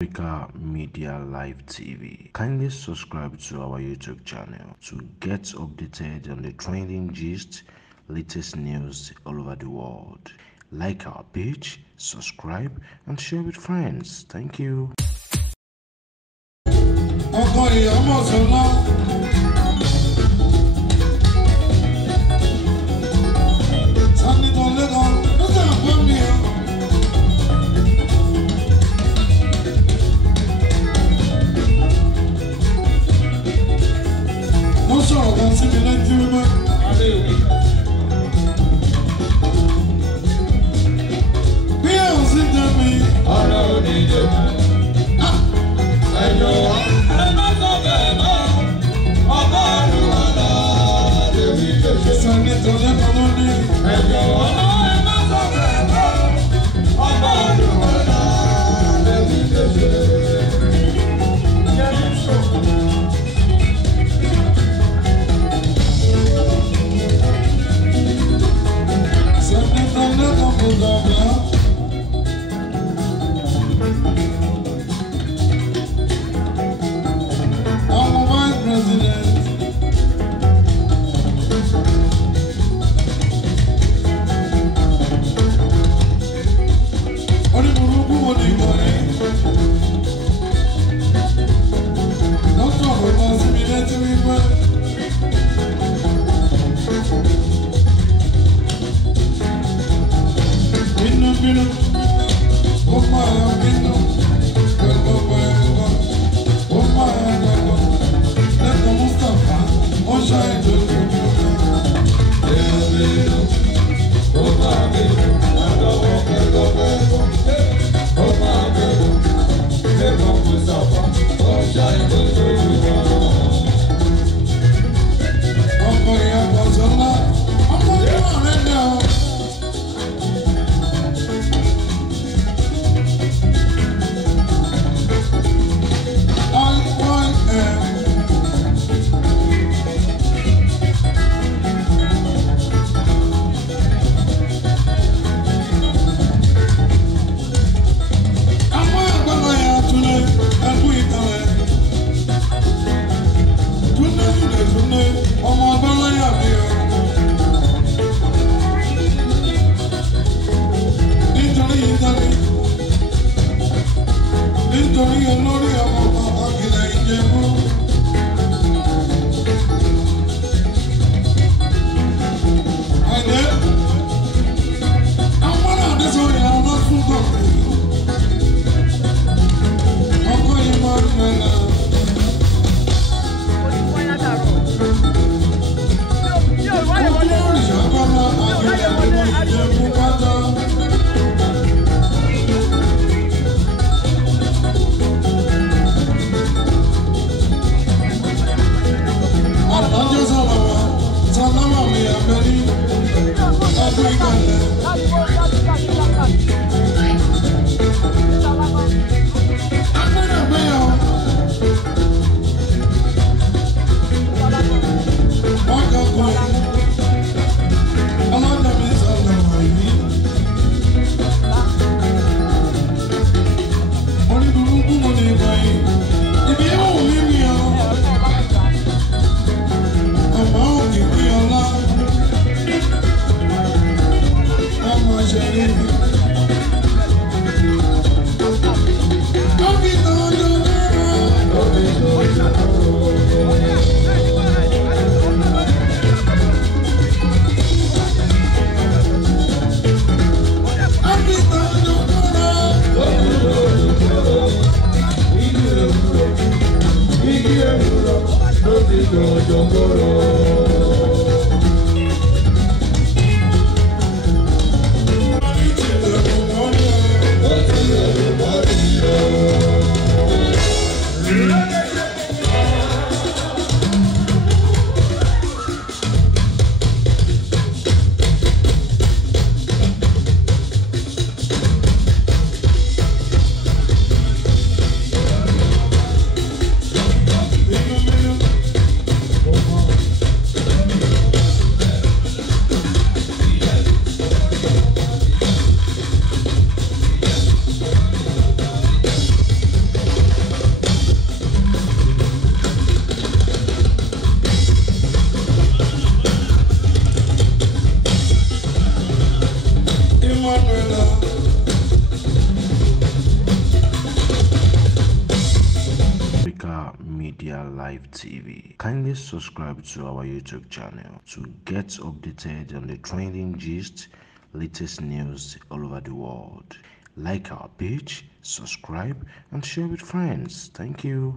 Africa Media Live TV. Kindly subscribe to our YouTube channel to get updated on the trending gist, latest news all over the world. Like our page, subscribe, and share with friends. Thank you. Africa Media Live TV. Kindly subscribe to our YouTube channel to get updated on the trending gist, latest news all over the world. Like our page, subscribe, and share with friends. Thank you.